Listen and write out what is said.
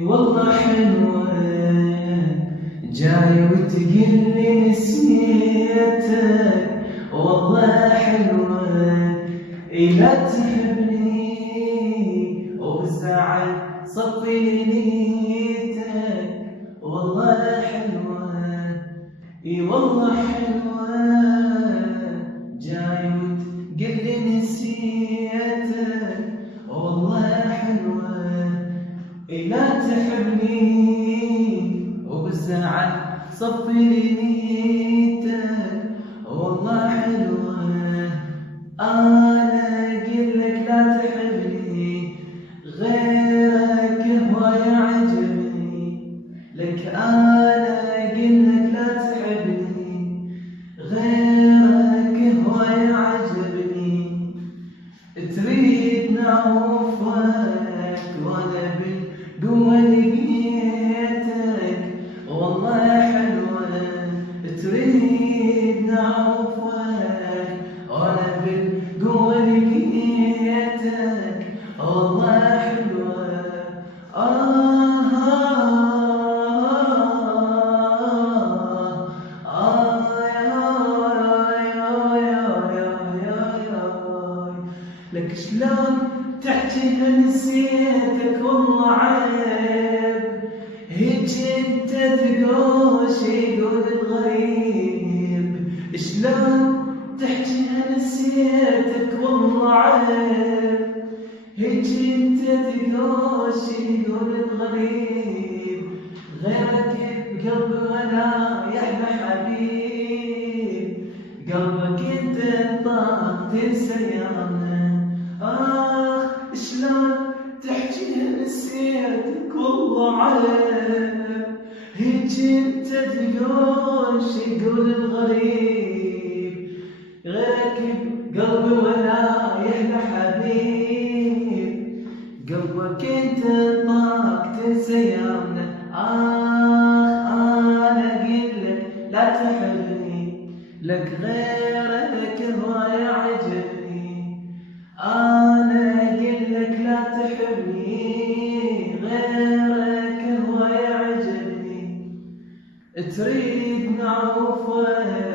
والله حلوة جاي وتقلي نسيتك. والله حلوة لا تحبني وبالزعل صفي نيتك. والله حلوة والله حلوة جاي وتقلي نسيتك. والله حلوة لا تحبني وبالزعل صفي نيتك. والله حلوة أنا أقلك لا تحبني غيرك هو يعجبني. لك أنا أقلك لا تحبني غيرك هو يعجبني. تريدني أوفقك وأنا بالقوة لقيتك. والله حلوة تريدني أوفقك وأنا بالقوة لقيتك. والله حلوة لك شلون تحكي نسيتك. والله عيب هيج انت تقول شي يقول الغريب. شلون تحكي نسيتك. والله عيب هيج انت تقول شي يقول الغريب. غيرك بقلبي ولا يحلى حبيب. قلبك انت طاق تنسى يانا. شلون تحكي نسيتك. والله عيب هيج انت تقول شي يقول الغريب. غيرك بقلبي ولا يحلى حبيب. قلبك انت طاق تنسى يانا. انا اقلك لا تحبني لك غيرك هو يعجبني. أنا أقلك لا تحبني غيرك هو يعجبني. تريدني أوفقك